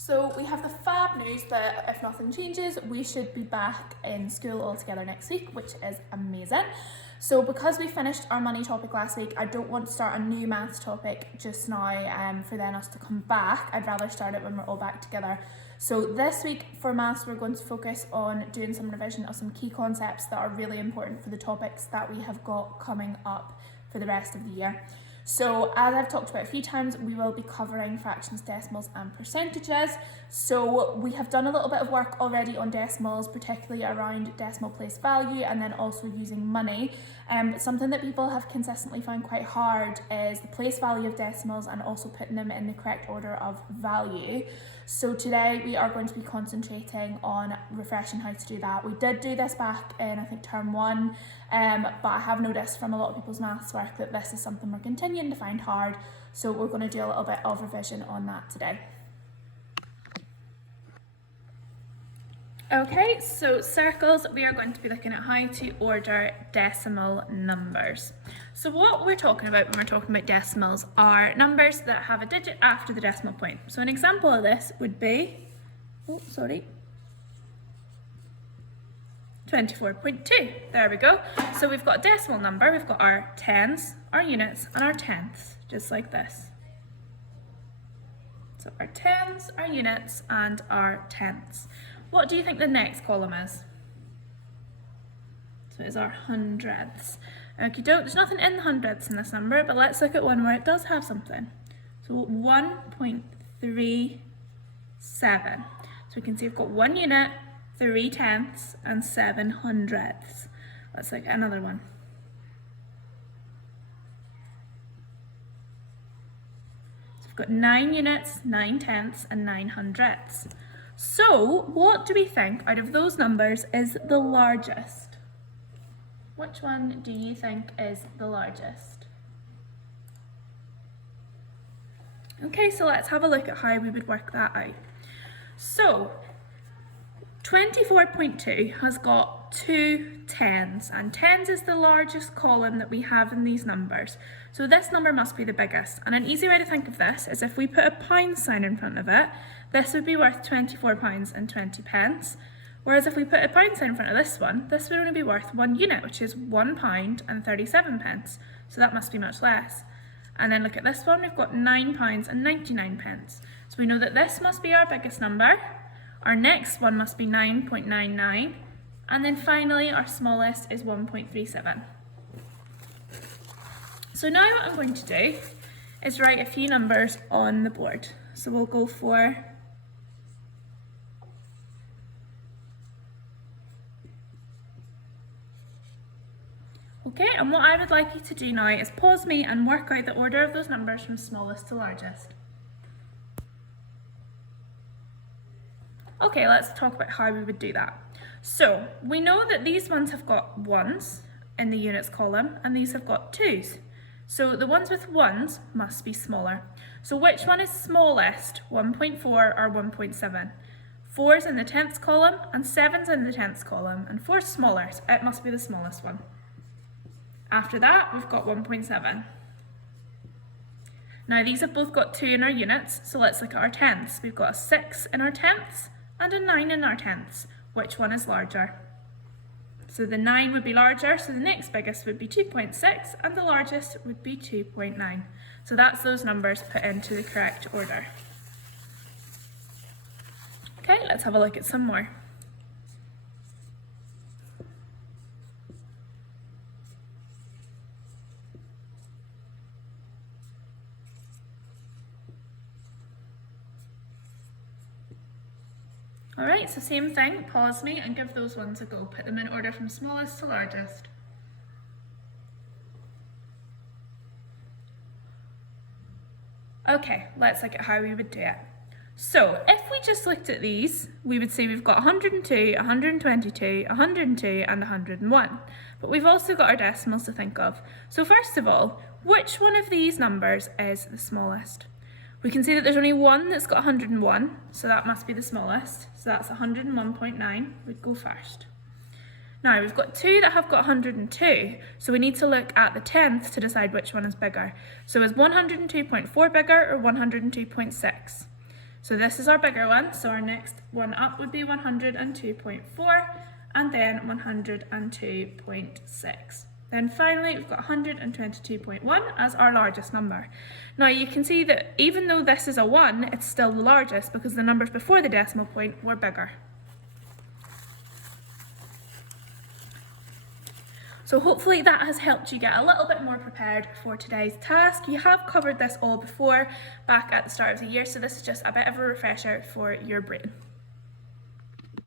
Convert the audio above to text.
So we have the fab news that if nothing changes, we should be back in school all together next week, which is amazing. So because we finished our money topic last week, I don't want to start a new maths topic just now for then us to come back. I'd rather start it when we're all back together. So this week for maths, we're going to focus on doing some revision of some key concepts that are really important for the topics that we have got coming up for the rest of the year. So as I've talked about a few times, we will be covering fractions, decimals and percentages. So we have done a little bit of work already on decimals, particularly around decimal place value and then also using money. Something that people have consistently found quite hard is the place value of decimals and also putting them in the correct order of value. So today we are going to be concentrating on refreshing how to do that. We did do this back in, I think, term 1, but I have noticed from a lot of people's maths work that this is something we're continuing to find hard. So we're going to do a little bit of revision on that today. Okay, so circles, we are going to be looking at how to order decimal numbers. So what we're talking about when we're talking about decimals are numbers that have a digit after the decimal point. So an example of this would be, 24.2. There we go. So we've got a decimal number, we've got our tens, our units, and our tenths, just like this. So our tens, our units, and our tenths. What do you think the next column is? So it's our hundredths. Okie doke, there's nothing in the hundredths in this number, but let's look at one where it does have something. So 1.37. So we can see we've got 1 unit, 3 tenths, and 7 hundredths. Let's look at another one. So we've got 9 units, 9 tenths, and 9 hundredths. So, what do we think out of those numbers is the largest? Which one do you think is the largest? Okay, so let's have a look at how we would work that out. So, 24.2 has got 2 tens, and tens is the largest column that we have in these numbers. So this number must be the biggest, and an easy way to think of this is if we put a pound sign in front of it, this would be worth £24.20, whereas if we put a pound sign in front of this one, this would only be worth 1 unit, which is £1.37, so that must be much less. And then look at this one, we've got £9.99, so we know that this must be our biggest number. Our next one must be 9.99, and then finally our smallest is 1.37. So now what I'm going to do is write a few numbers on the board. So we'll go for okay, and what I would like you to do now is pause me and work out the order of those numbers from smallest to largest. Okay, let's talk about how we would do that. So, we know that these ones have got 1s in the units column, and these have got 2s. So the ones with 1s must be smaller. So which one is smallest, 1.4 or 1.7? 4's in the tenths column, and 7's in the tenths column, and 4's smaller, so it must be the smallest one. After that, we've got 1.7. Now these have both got 2 in our units, so let's look at our tenths. We've got a 6 in our tenths, and a 9 in our tenths. Which one is larger? So the 9 would be larger, so the next biggest would be 2.6, and the largest would be 2.9. So that's those numbers put into the correct order. Okay, let's have a look at some more. Alright, so same thing, pause me and give those ones a go. Put them in order from smallest to largest. Okay, let's look at how we would do it. So, if we just looked at these, we would say we've got 102, 122, 102 and 101. But we've also got our decimals to think of. So first of all, which one of these numbers is the smallest? We can see that there's only one that's got 101, so that must be the smallest. So that's 101.9, we'd go first. Now we've got 2 that have got 102, so we need to look at the tenths to decide which one is bigger. So is 102.4 bigger or 102.6? So this is our bigger one, so our next one up would be 102.4 and then 102.6. Then finally we've got 122.1 as our largest number. Now you can see that even though this is a 1, it's still the largest because the numbers before the decimal point were bigger. So hopefully that has helped you get a little bit more prepared for today's task. You have covered this all before back at the start of the year, so this is just a bit of a refresher for your brain.